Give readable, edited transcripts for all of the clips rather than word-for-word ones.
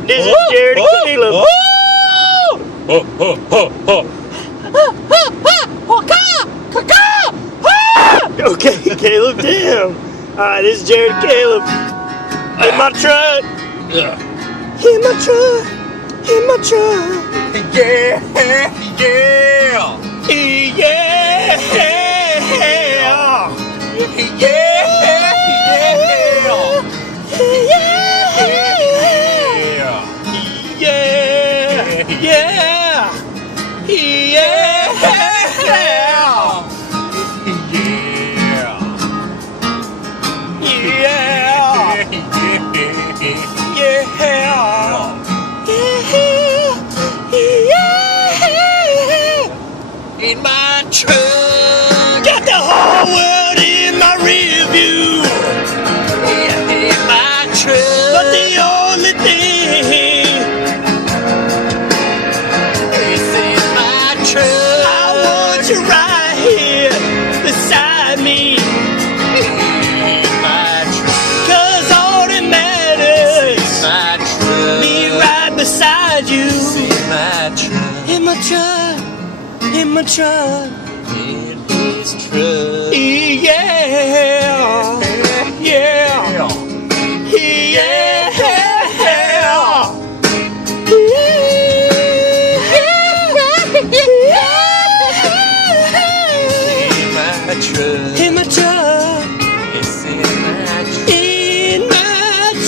This is Jared and Caleb. Okay, Caleb, damn. Alright, this is Jared and Caleb. In my truck. In my truck. In my truck. Yeah. Yeah. In my truck, got the whole world in my rear view. In my truck, but the only thing is in my truck. I want you right here beside me. In my truck, 'cause all that matters is my truck. Me right beside you. In my truck. In my truck. In my truck, in his truck, yeah, yeah, in my truck, it's in my truck, in my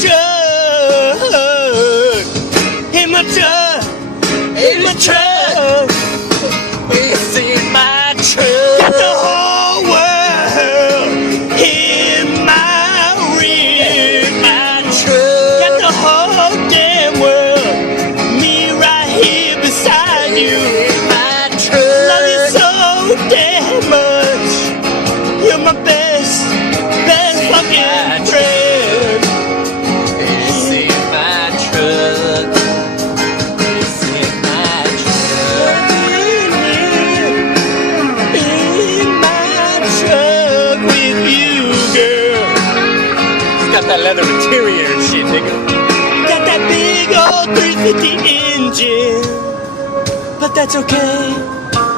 truck, in my truck, in my truck. It's in my truck. Got the whole world in my rear. In my truck. Got the whole damn world. Me right here beside you. In my truck. Love you so damn much. You're my best fucking friend. It's in my truck. It's in my truck. Got that leather interior and shit, nigga. Got that big old 350 engine. But that's okay,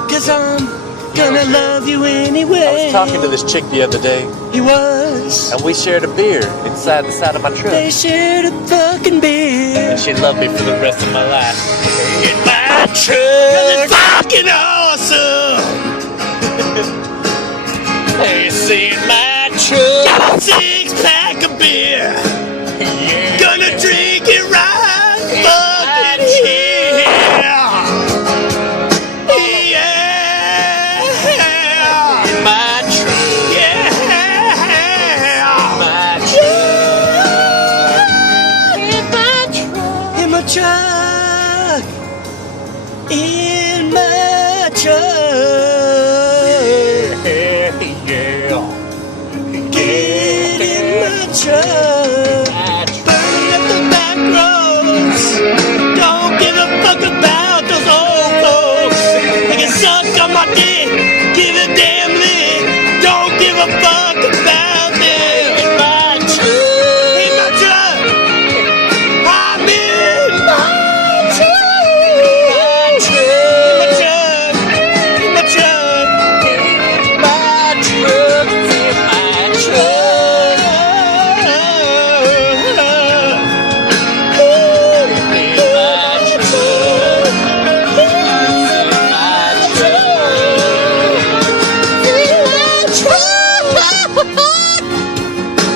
'cause I'm gonna love you anyway. I was talking to this chick the other day. He was. And we shared a beer inside the side of my truck. They shared a fucking beer. And she loved me for the rest of my life. In my truck. 'Cause it's fucking awesome. It's in my truck. Got a 6-pack of beer. Yeah. Gonna drink it right fucking here. Yeah. In my truck. Yeah. My truck. In my truck. In my truck. In my truck. Get in my truck. Burn up the back roads. Don't give a fuck about those old folks. They can suck on my dick. Give a damn lick. Don't give a fuck about them. In my truck. In my truck. I'm in my truck. In my truck. In my truck. In my truck.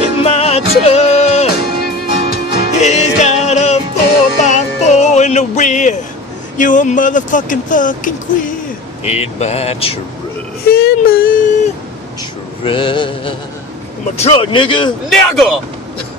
In my truck, he's got a 4x4 in the rear. You a motherfucking fucking queer. In my truck. In my truck. In my truck, nigga. Nigga!